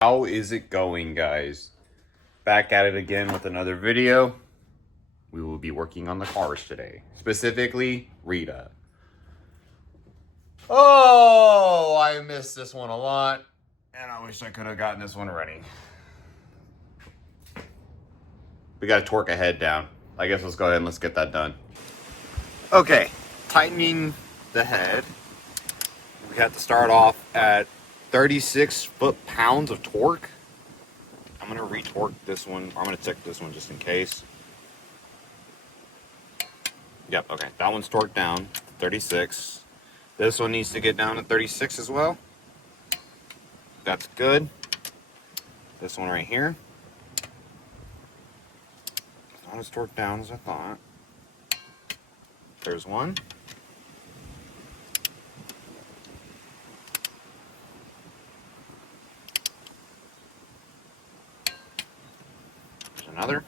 How is it going, guys? Back at it again with another video. We will be working on the cars today, specifically Rita. Oh, I missed this one a lot, and I wish I could have gotten this one ready. We got to torque a head down. I guess let's go ahead and let's get that done. Okay, tightening the head. We have to start off at 36 foot-pounds of torque. I'm going to retorque this one. I'm going to check this one just in case. Yep, okay. That one's torqued down, 36. This one needs to get down to 36 as well. That's good. This one right here. Not as torqued down as I thought. There's one. There's another.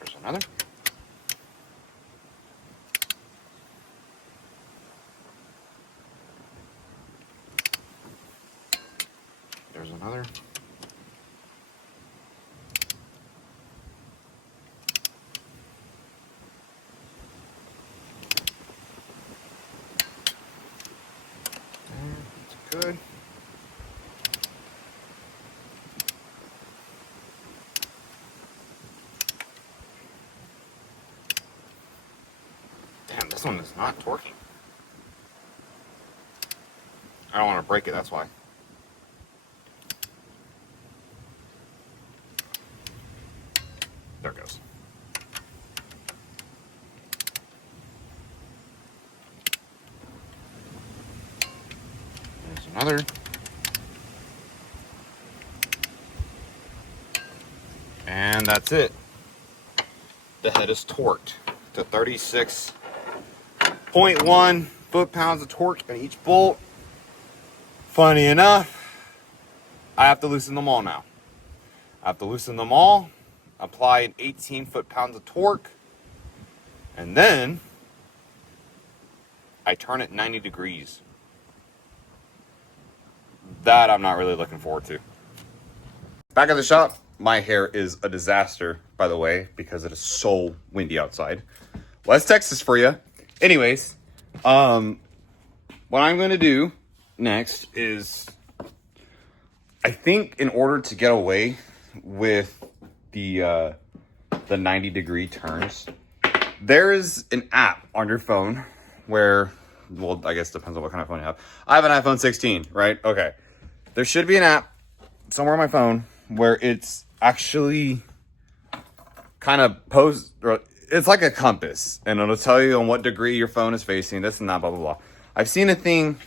There's another. There's another. That's good. Damn, this one is not torquing. I don't want to break it, that's why. There it goes. There's another. And that's it. The head is torqued to 36.1 foot-pounds of torque in each bolt. Funny enough, I have to loosen them all now. I have to loosen them all, apply an 18 foot-pounds of torque, and then I turn it 90 degrees. That I'm not really looking forward to. Back at the shop, my hair is a disaster, by the way, because it is so windy outside. West Texas for you. Anyways, what I'm going to do next is, I think in order to get away with the 90 degree turns, there is an app on your phone where, well, I guess it depends on what kind of phone you have. I have an iPhone 16, right? Okay. There should be an app somewhere on my phone where it's actually kind of it's like a compass, and it'll tell you on what degree your phone is facing, this and that, blah, blah, blah. I've seen a thing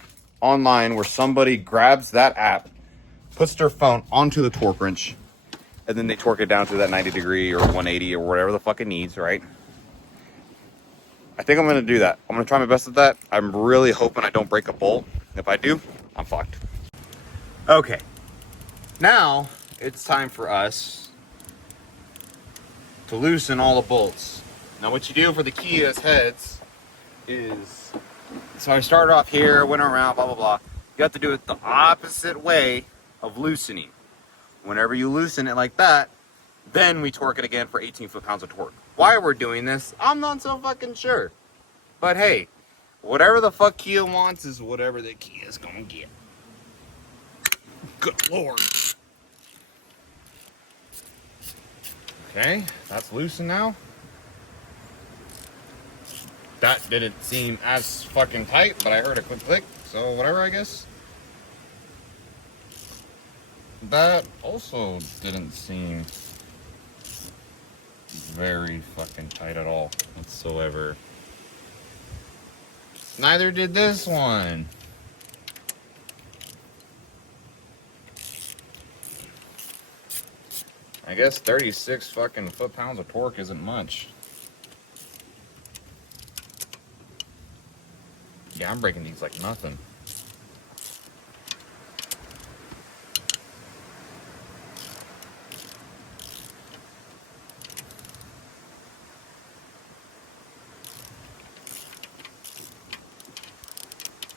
online where somebody grabs that app, puts their phone onto the torque wrench, and then they torque it down to that 90 degree or 180 or whatever the fuck it needs, right? I think I'm going to do that. I'm going to try my best at that. I'm really hoping I don't break a bolt. If I do, I'm fucked. Okay. Now, it's time for us to loosen all the bolts. Now, what you do for the Kia's heads is, so I started off here, went around, blah, blah, blah. You have to do it the opposite way of loosening. Whenever you loosen it like that, then we torque it again for 18 foot-pounds of torque. Why we're doing this, I'm not so fucking sure. But hey, whatever the fuck Kia wants is whatever the Kia's gonna get. Good lord. Okay, that's loosened now. That didn't seem as fucking tight, but I heard a quick click, so whatever, I guess. That also didn't seem very fucking tight at all whatsoever. Neither did this one. I guess 36 fucking foot-pounds of torque isn't much. Yeah, I'm breaking these like nothing.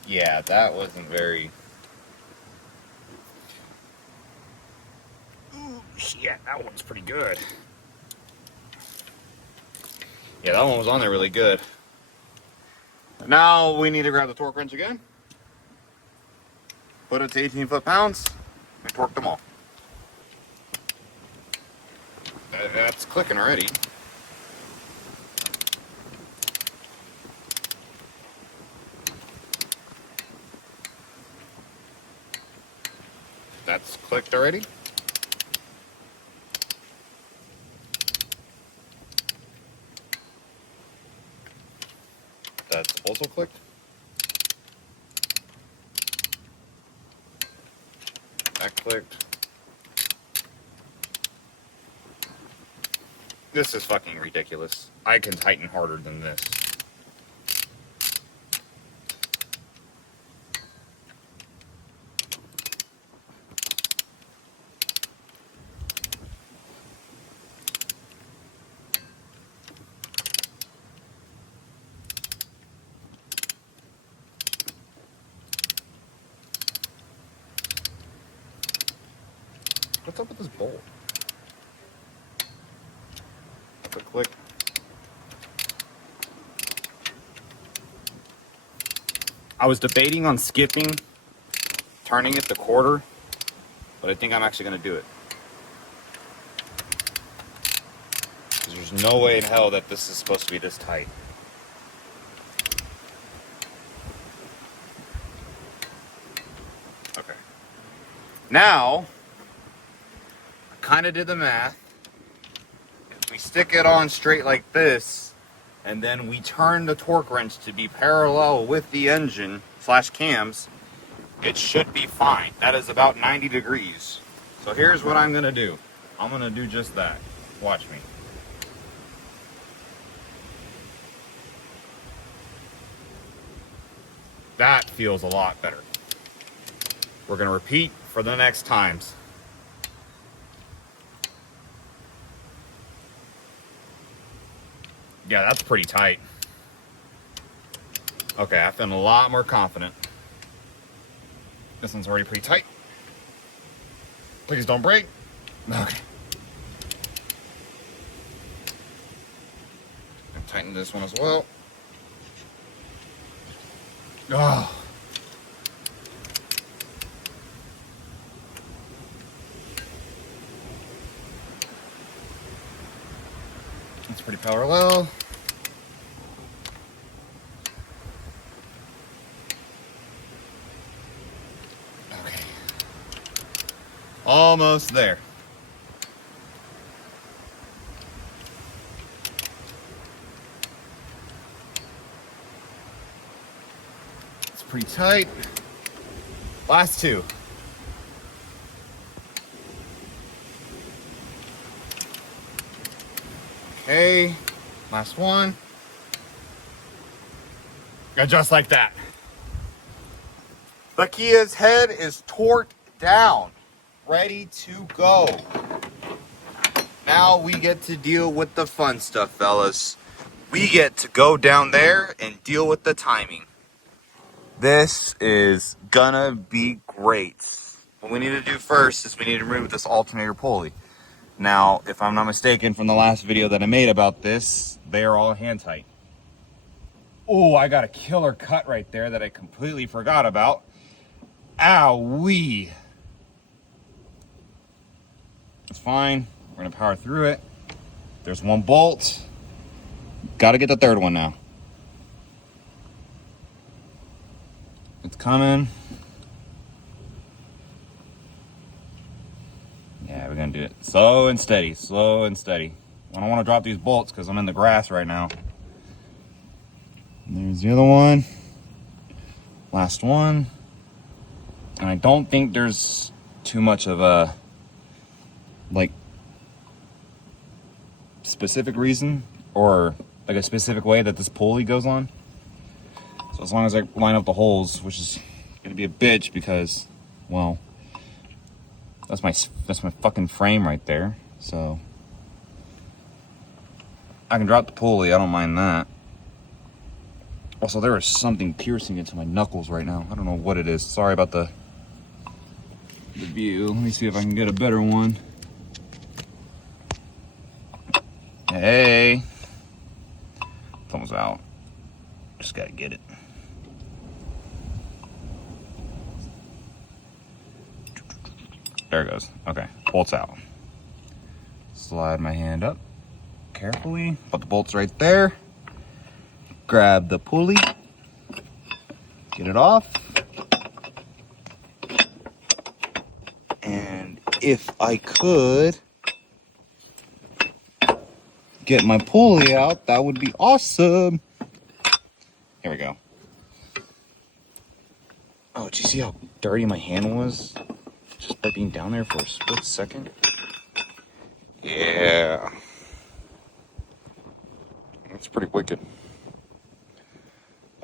Yeah, that wasn't very... Ooh, shit, that one's pretty good. Yeah, that one was on there really good. Now we need to grab the torque wrench again. Put it to 18 foot-pounds and torque them all. That's clicking already. That's clicked already. That's also clicked. That clicked. This is fucking ridiculous. I can tighten harder than this. What's up with this bolt? Click, click. I was debating on skipping, turning it to quarter, but I think I'm actually going to do it. Because there's no way in hell that this is supposed to be this tight. Okay. Now, I kind of did the math. If we stick it on straight like this, and then we turn the torque wrench to be parallel with the engine / cams, it should be fine. That is about 90 degrees. So here's what I'm gonna do. I'm gonna do just that. Watch me. That feels a lot better. We're gonna repeat for the next times. Yeah, that's pretty tight. Okay, I feel a lot more confident. This one's already pretty tight. Please don't break. Okay. And tighten this one as well. Oh. It's pretty parallel. Okay. Almost there. It's pretty tight. Last two. Okay, last one. And just like that. The Kia's head is torqued down, ready to go. Now we get to deal with the fun stuff, fellas. We get to go down there and deal with the timing. This is gonna be great. What we need to do first is we need to remove this alternator pulley. Now, if I'm not mistaken from the last video that I made about this, they are all hand tight. Oh, I got a killer cut right there that I completely forgot about. Ow-wee. It's fine. We're gonna power through it. There's one bolt. Gotta get the third one now. It's coming. Yeah, we're gonna do it slow and steady, slow and steady. I don't want to drop these bolts because I'm in the grass right now. And there's the other one. Last one. And I don't think there's too much of a, like, specific reason or like a specific way that this pulley goes on. So as long as I line up the holes, which is gonna be a bitch because, well, that's my fucking frame right there. So I can drop the pulley, I don't mind that. Also, there is something piercing into my knuckles right now. I don't know what it is. Sorry about the view. Let me see if I can get a better one. Hey. It's almost out. Just gotta get it. There it goes. Okay, bolt's out. Slide my hand up carefully. Put the bolts right there. Grab the pulley. Get it off. And if I could get my pulley out, that would be awesome. Here we go. Oh, did you see how dirty my hand was? Just by being down there for a split second. Yeah. That's pretty wicked.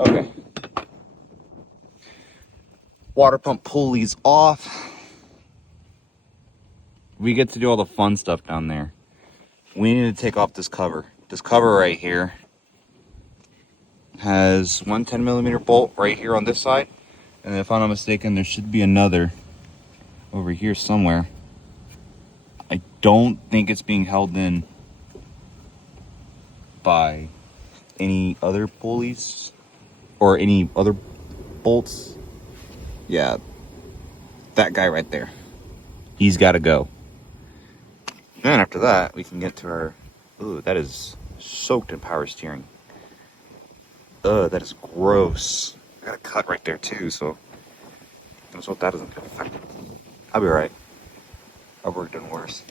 Okay. Water pump pulley's off. We get to do all the fun stuff down there. We need to take off this cover. This cover right here has one 10mm bolt right here on this side. And if I'm not mistaken, there should be another over here somewhere. I don't think it's being held in by any other pulleys or any other bolts. Yeah, that guy right there. He's got to go. Then after that, we can get to our... Ooh, that is soaked in power steering. That is gross. I got a cut right there too, so let's hope that doesn't get affected. I'll be alright. I've worked on worse.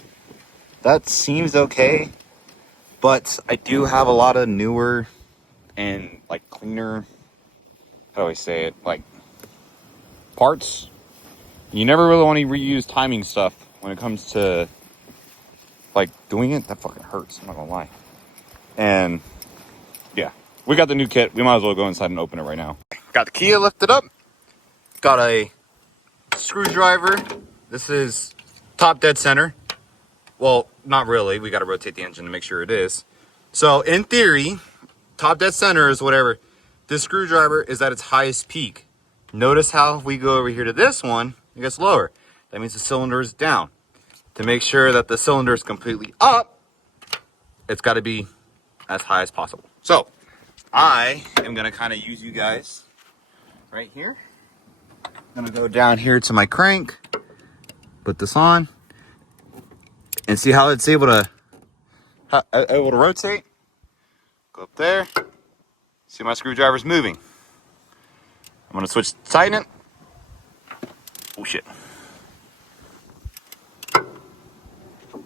That seems okay, but I do have a lot of newer and like cleaner, how do I say it, like parts. You never really want to reuse timing stuff when it comes to like doing it. That fucking hurts, I'm not gonna lie. And yeah, we got the new kit. We might as well go inside and open it right now. Got the Kia lifted up. Got a screwdriver. This is top dead center. Well, not really. We got to rotate the engine to make sure it is. So in theory, top dead center is whatever. This screwdriver is at its highest peak. Notice how if we go over here to this one, it gets lower. That means the cylinder is down. To make sure that the cylinder is completely up, it's got to be as high as possible. So I am going to kind of use you guys right here. I'm going to go down here to my crank, put this on, and see how it's able to rotate. Go up there. See my screwdriver's moving. I'm going to switch to tighten it. Oh shit.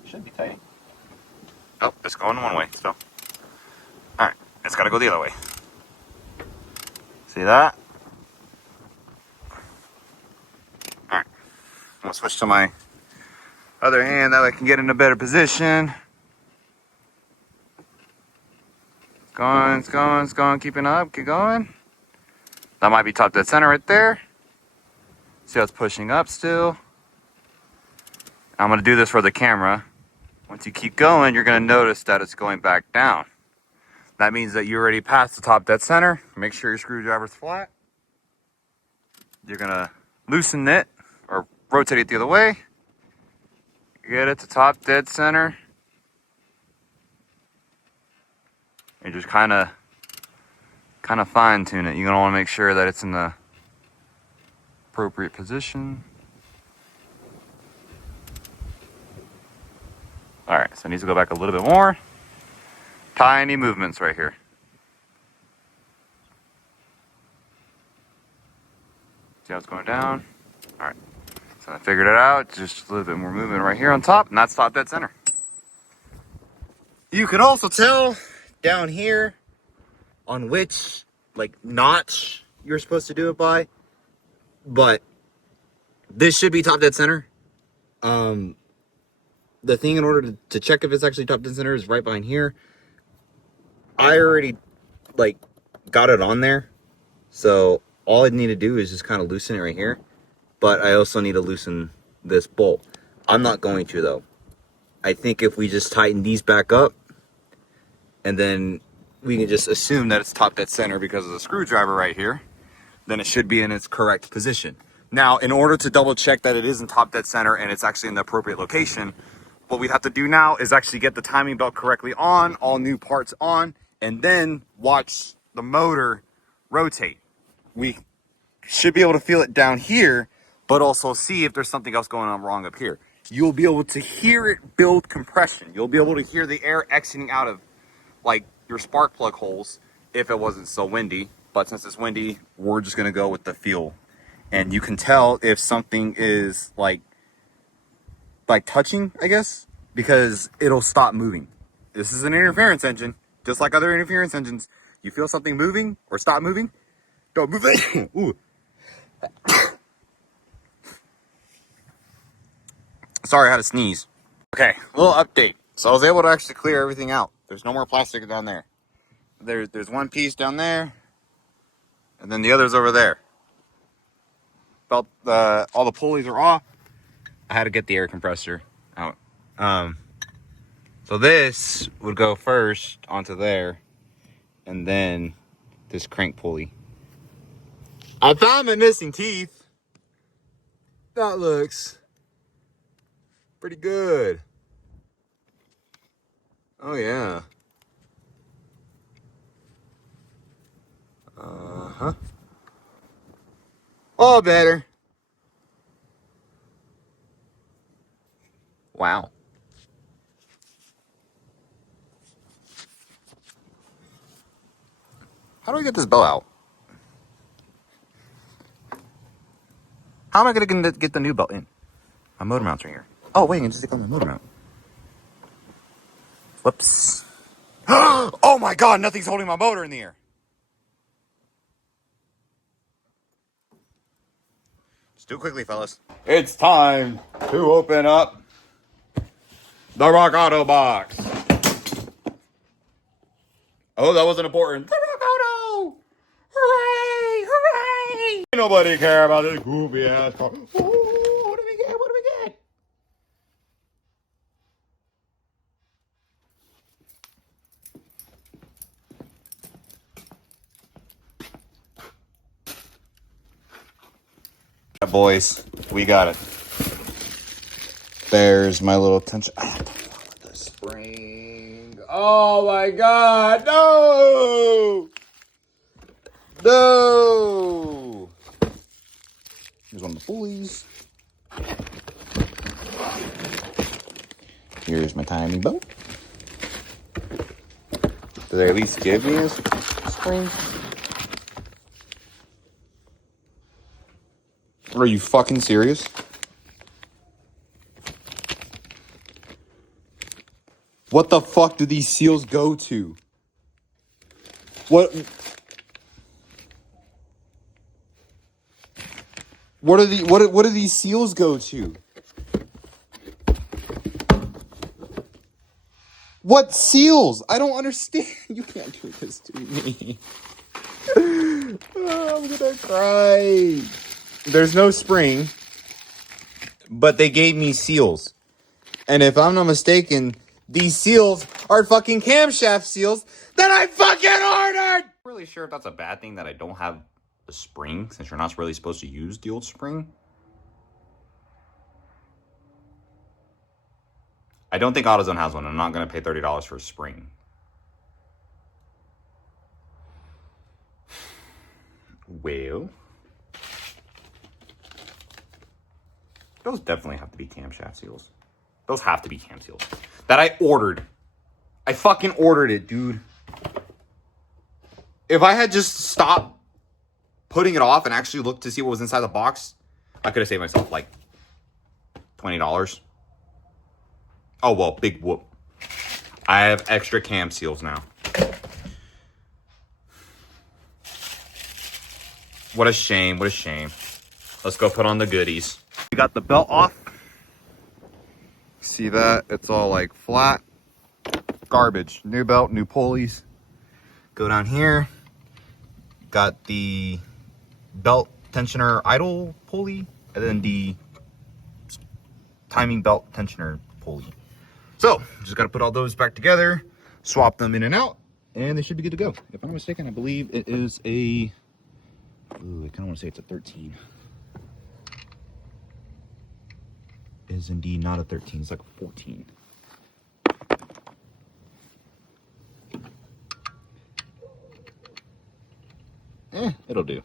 Should be tight. Oh, it's going one way still. Alright, it's got to go the other way. See that? Alright. I'm going to switch to my other hand, that way I can get in a better position. It's going, it's going, it's going, keeping up, keep going. That might be top dead center right there. See how it's pushing up still. I'm gonna do this for the camera. Once you keep going, you're gonna notice that it's going back down. That means that you already passed the top dead center. Make sure your screwdriver's flat. You're gonna loosen it or rotate it the other way. Get it to top dead center. And just kind of fine tune it. You're gonna want to make sure that it's in the appropriate position. All right, so it needs to go back a little bit more. Tiny movements right here. See how it's going down? All right. So I figured it out, just a little bit more movement right here on top, and that's top dead center. You can also tell down here on which like notch you're supposed to do it by, but this should be top dead center. The thing in order to check if it's actually top dead center is right behind here. I already like got it on there, so all I need to do is just kind of loosen it right here. But I also need to loosen this bolt. I'm not going to though. I think if we just tighten these back up and then we can just assume that it's top dead center because of the screwdriver right here. Then it should be in its correct position. Now, in order to double check that it is in top dead center and it's actually in the appropriate location, what we have to do now is actually get the timing belt correctly on, all new parts on, and then watch the motor rotate. We should be able to feel it down here, but also see if there's something else going on wrong up here. You'll be able to hear it build compression. You'll be able to hear the air exiting out of like your spark plug holes if it wasn't so windy. But since it's windy, we're just gonna go with the feel. And you can tell if something is like touching, I guess, because it'll stop moving. This is an interference engine, just like other interference engines. You feel something moving or stop moving, don't move it. Ooh. Sorry, I had to sneeze. Okay, little update. So I was able to actually clear everything out. There's no more plastic down there. There's one piece down there, and then the other's over there. All the pulleys are off. I had to get the air compressor out. So this would go first onto there, and then this crank pulley. I found my missing teeth. That looks pretty good. Oh yeah. Uh-huh. All better. Wow. How do I get this belt out? How am I going to get the new belt in? My motor mount's right here. Oh, wait, I can just take on the motor mount. Whoops. Oh my God, nothing's holding my motor in the air. Just do it quickly, fellas. It's time to open up the Rock Auto box. Oh, that wasn't important. The Rock Auto! Hooray! Hooray! Nobody care about this goofy ass car. Ooh, what do we get? What do we get? Yeah, boys, we got it. There's my little tension. I have to fuck with the spring. Oh my God, no! No! Here's one of the pulleys. Here's my timing belt. Did they at least give me a spring? Are you fucking serious? What the fuck do these seals go to? What do these seals go to? What seals? I don't understand. You can't do this to me. Oh, I'm gonna cry. There's no spring, but they gave me seals. And if I'm not mistaken, these seals are fucking camshaft seals that I fucking ordered! I'm really sure if that's a bad thing that I don't have a spring, since you're not really supposed to use the old spring. I don't think AutoZone has one. I'm not going to pay $30 for a spring. Well, those definitely have to be camshaft seals. Those have to be cam seals. That I ordered. I fucking ordered it, dude. If I had just stopped putting it off and actually looked to see what was inside the box, I could have saved myself like $20. Oh, well, big whoop. I have extra cam seals now. What a shame, what a shame. Let's go put on the goodies. We got the belt off. See that? It's all like flat. Garbage. New belt, new pulleys. Go down here. Got the belt tensioner idle pulley. And then the timing belt tensioner pulley. So, just got to put all those back together. Swap them in and out. and they should be good to go. If I'm not mistaken, I believe it is a, ooh, I kind of want to say it's a 13. It is indeed not a 13, it's like a 14. It'll do.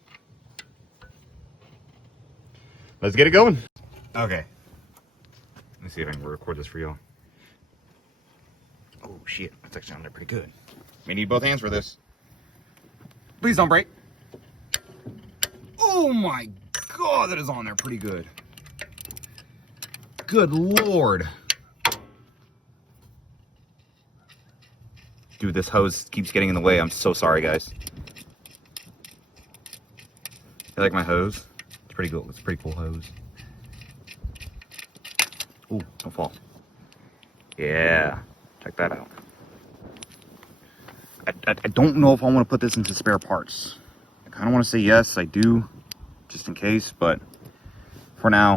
Let's get it going. Okay. Let me see if I can record this for y'all. Oh shit, that's actually on there pretty good. May need both hands for this. Please don't break. Oh my god, that is on there pretty good. Good lord. Dude, this hose keeps getting in the way. I'm so sorry, guys. You like my hose? It's pretty cool. It's a pretty cool hose. Ooh, don't fall. Yeah, check that out. I don't know if I want to put this into spare parts. I kind of want to say yes, I do, just in case, but for now,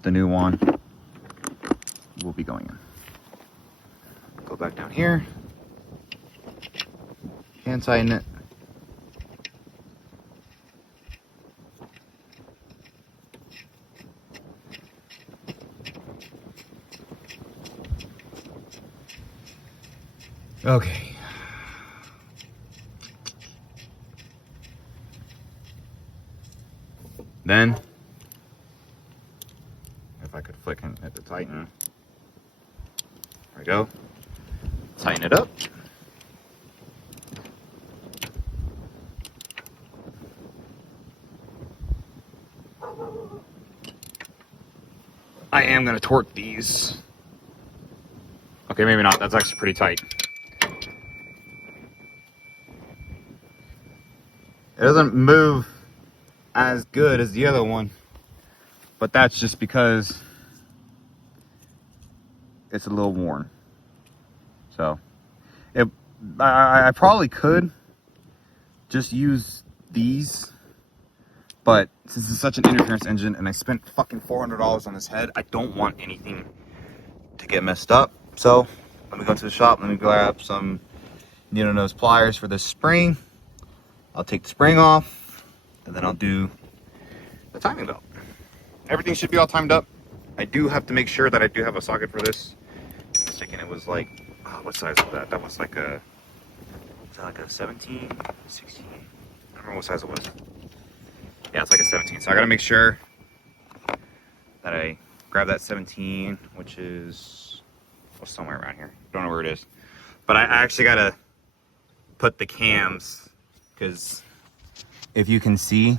the new one will be going in. Go back down here, hand tighten it. Okay. Then, if I could flick and hit the tighten. There we go. Tighten it up. I am going to torque these. Okay, maybe not. That's actually pretty tight. It doesn't move as good as the other one, but that's just because it's a little worn. So, I probably could just use these, but since it's such an interference engine and I spent fucking $400 on this head, I don't want anything to get messed up. So, let me go to the shop, let me grab some needle nose pliers for this spring. I'll take the spring off, and then I'll do the timing belt. Everything should be all timed up. I do have to make sure that I do have a socket for this. I was thinking it was like, oh, what size was that? That was like a, was that like a 17, 16? I don't remember what size it was. Yeah, it's like a 17. So I gotta make sure that I grab that 17, which is, well, somewhere around here. Don't know where it is. But I actually gotta put the cams, because if you can see,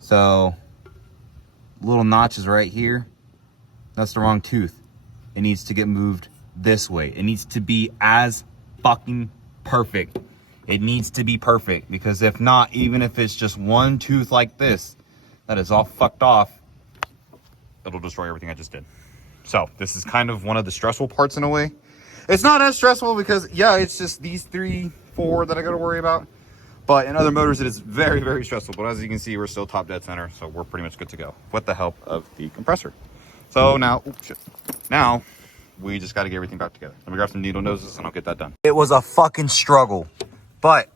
so little notches right here, that's the wrong tooth. It needs to get moved this way. It needs to be as fucking perfect. It needs to be perfect, because if not, even if it's just one tooth like this that is all fucked off, it'll destroy everything I just did. So this is kind of one of the stressful parts in a way. It's not as stressful because, yeah, it's just these 3, 4 that I gotta worry about. But in other motors, it is very, very stressful. But as you can see, we're still top dead center, so we're pretty much good to go with the help of the compressor. So now, oops, shit. Now, we just got to get everything back together. Let me grab some needle noses and I'll get that done. It was a fucking struggle, but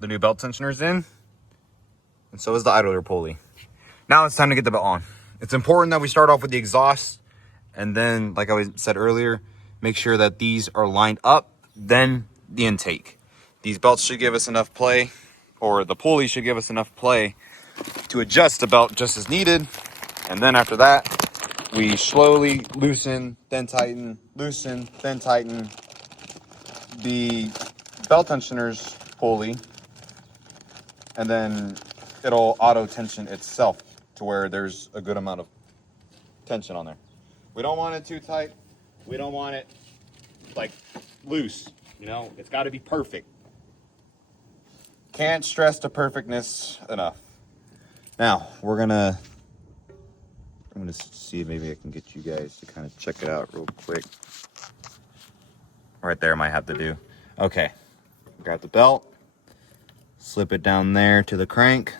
the new belt tensioner's in, and so is the idler pulley. Now it's time to get the belt on. It's important that we start off with the exhaust, and then, like I said earlier, make sure that these are lined up, then the intake. These belts should give us enough play, or the pulley should give us enough play to adjust the belt just as needed. And then after that, we slowly loosen, then tighten, loosen, then tighten the belt tensioner's pulley, and then it'll auto tension itself to where there's a good amount of tension on there. We don't want it too tight. We don't want it like loose, you know, it's got to be perfect. Can't stress the perfectness enough. Now, I'm gonna see if maybe I can get you guys to kind of check it out real quick. Right there might have to do. Okay, grab the belt, slip it down there to the crank.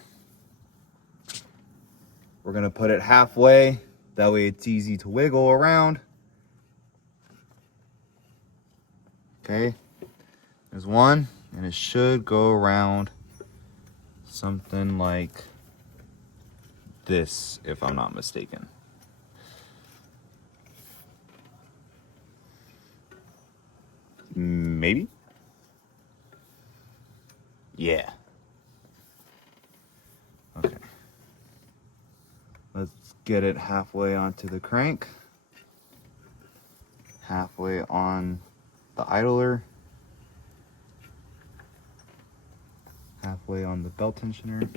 We're gonna put it halfway, that way it's easy to wiggle around. Okay, there's one, and it should go around something like this, if I'm not mistaken. Maybe? Yeah. Okay. Let's get it halfway onto the crank. Halfway on the idler. Halfway on the belt tensioner.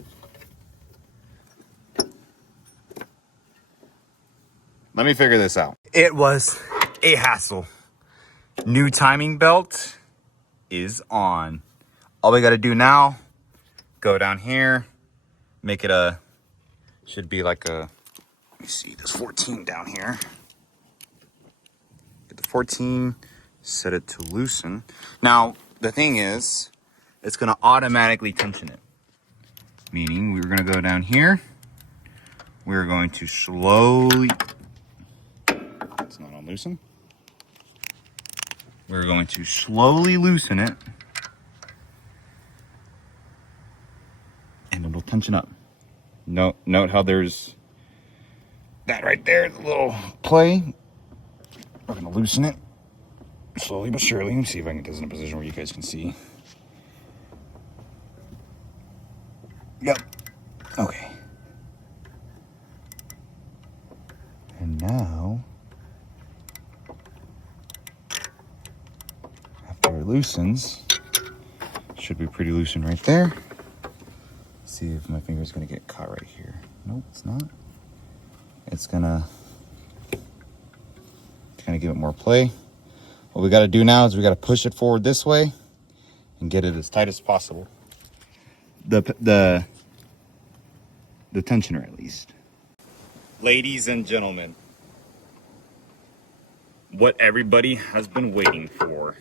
Let me figure this out. It was a hassle. New timing belt is on. All we gotta do now, go down here, make it a, should be like a, let me see, there's 14 down here. Get the 14, set it to loosen. Now, the thing is, it's gonna automatically tension it. Meaning, we're gonna go down here, we're going to slowly, it's not on loosen. We're going to slowly loosen it, and it'll tension up. Note how there's that right there, the little play. We're gonna loosen it slowly but surely. Let me see if I can get this in a position where you guys can see. Yep. Okay. And now, after it loosens, should be pretty loosened right there. Let's see if my finger's gonna get caught right here. Nope, it's not. It's gonna give it more play. What we gotta do now is we gotta push it forward this way and get it as tight as possible. The tensioner at least. Ladies and gentlemen, what everybody has been waiting for.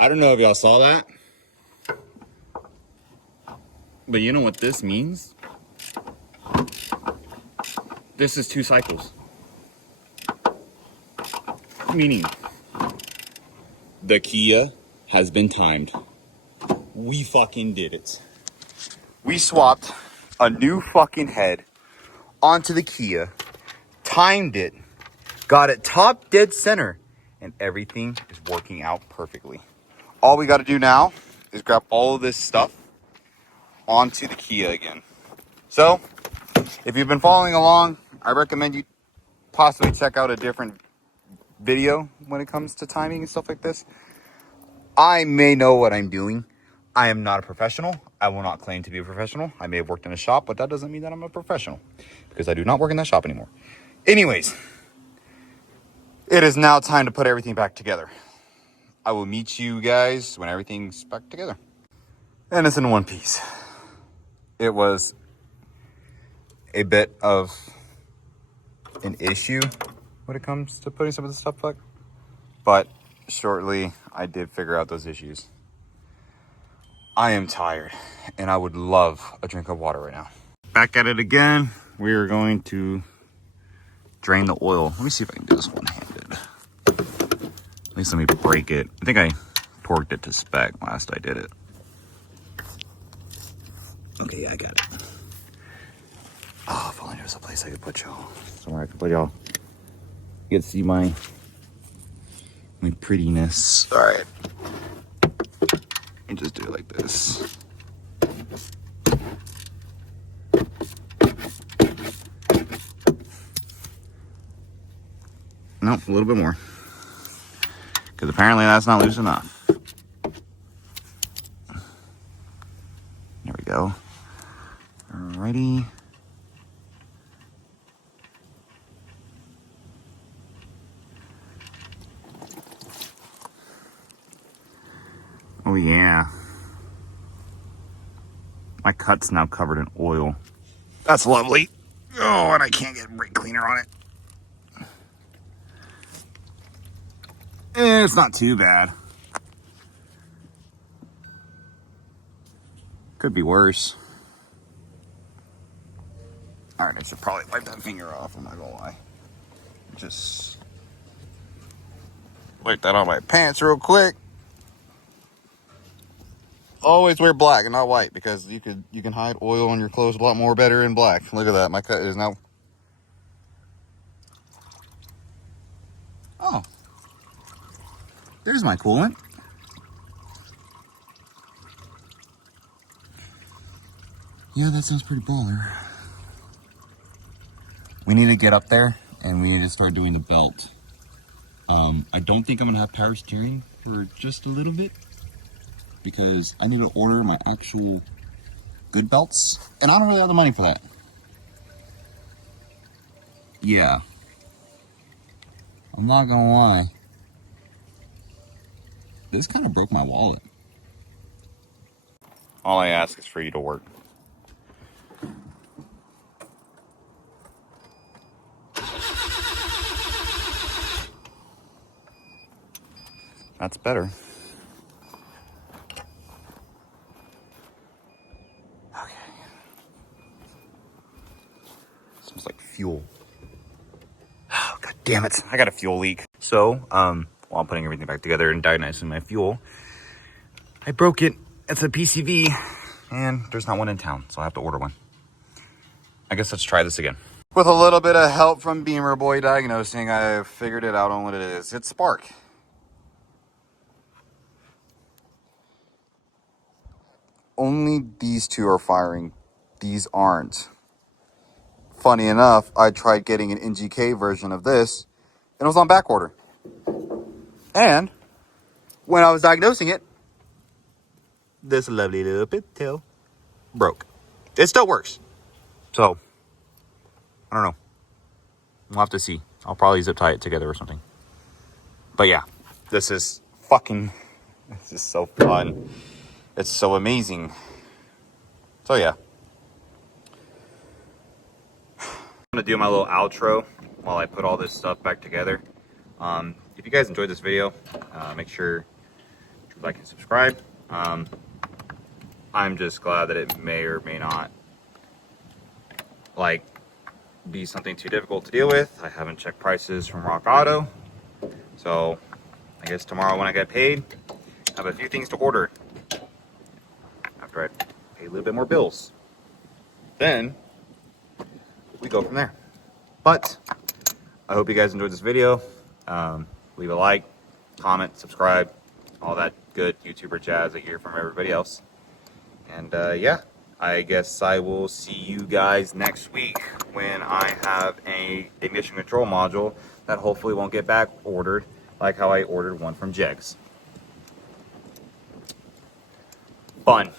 I don't know if y'all saw that, but you know what this means? This is 2 cycles. Meaning, the Kia has been timed. We fucking did it. We swapped a new fucking head onto the Kia, timed it, got it top dead center, and everything is working out perfectly. All we got to do now is grab all of this stuff onto the Kia again. So, if you've been following along, I recommend you possibly check out a different video when it comes to timing and stuff like this. I may know what I'm doing. I am not a professional. I will not claim to be a professional. I may have worked in a shop, but that doesn't mean that I'm a professional because I do not work in that shop anymore. Anyways, it is now time to put everything back together. I will meet you guys when everything's back together. And it's in one piece. It was a bit of an issue when it comes to putting some of the stuff back, but shortly I did figure out those issues. I am tired and I would love a drink of water right now. Back at it again. We are going to drain the oil. Let me see if I can do this one-handed. At least let me break it. I think I torqued it to spec last I did it. Okay, yeah, I got it. Oh, if only there was a place I could put y'all. Somewhere I could put y'all. You can see my prettiness. All right. And just do it like this. Nope, a little bit more. Because apparently that's not loose enough. There we go. Alrighty. Oh yeah. My cut's now covered in oil. That's lovely. Oh, and I can't get brake cleaner on it. It's not too bad. Could be worse. Alright, I should probably wipe that finger off, I'm not gonna lie. Just wipe that on my pants real quick. Always wear black and not white because you can hide oil on your clothes a lot more better in black. Look at that, my cut is now. Oh, there's my coolant. Yeah, that sounds pretty baller. We need to get up there and we need to start doing the belt. I don't think I'm gonna have power steering for just a little bit because I need to order my actual good belts and I don't really have the money for that. Yeah, I'm not gonna lie. This kind of broke my wallet. All I ask is for you to work. That's better. Okay. Smells like fuel. Oh, God damn it. I got a fuel leak. So, while I'm putting everything back together and diagnosing my fuel, I broke it. It's a PCV, and there's not one in town, so I have to order one. I guess let's try this again. With a little bit of help from Beamer Boy Diagnosing, I figured it out on what it is. It's spark. Only these two are firing. These aren't. Funny enough, I tried getting an NGK version of this, and it was on back order. And when I was diagnosing it, this lovely little pigtail broke. It still works. So, I don't know. We'll have to see. I'll probably zip tie it together or something. But yeah, this is so fun. It's so amazing. So yeah. I'm gonna do my little outro while I put all this stuff back together. If you guys enjoyed this video, make sure to like and subscribe. I'm just glad that it may or may not be something too difficult to deal with. I haven't checked prices from Rock Auto, so I guess tomorrow when I get paid, I have a few things to order after I pay a little bit more bills. Then we go from there. But I hope you guys enjoyed this video. Leave a like, comment, subscribe, all that good YouTuber jazz I hear from everybody else. And yeah, I guess I will see you guys next week when I have a ignition control module that hopefully won't get back ordered like how I ordered one from Jegs. Fun.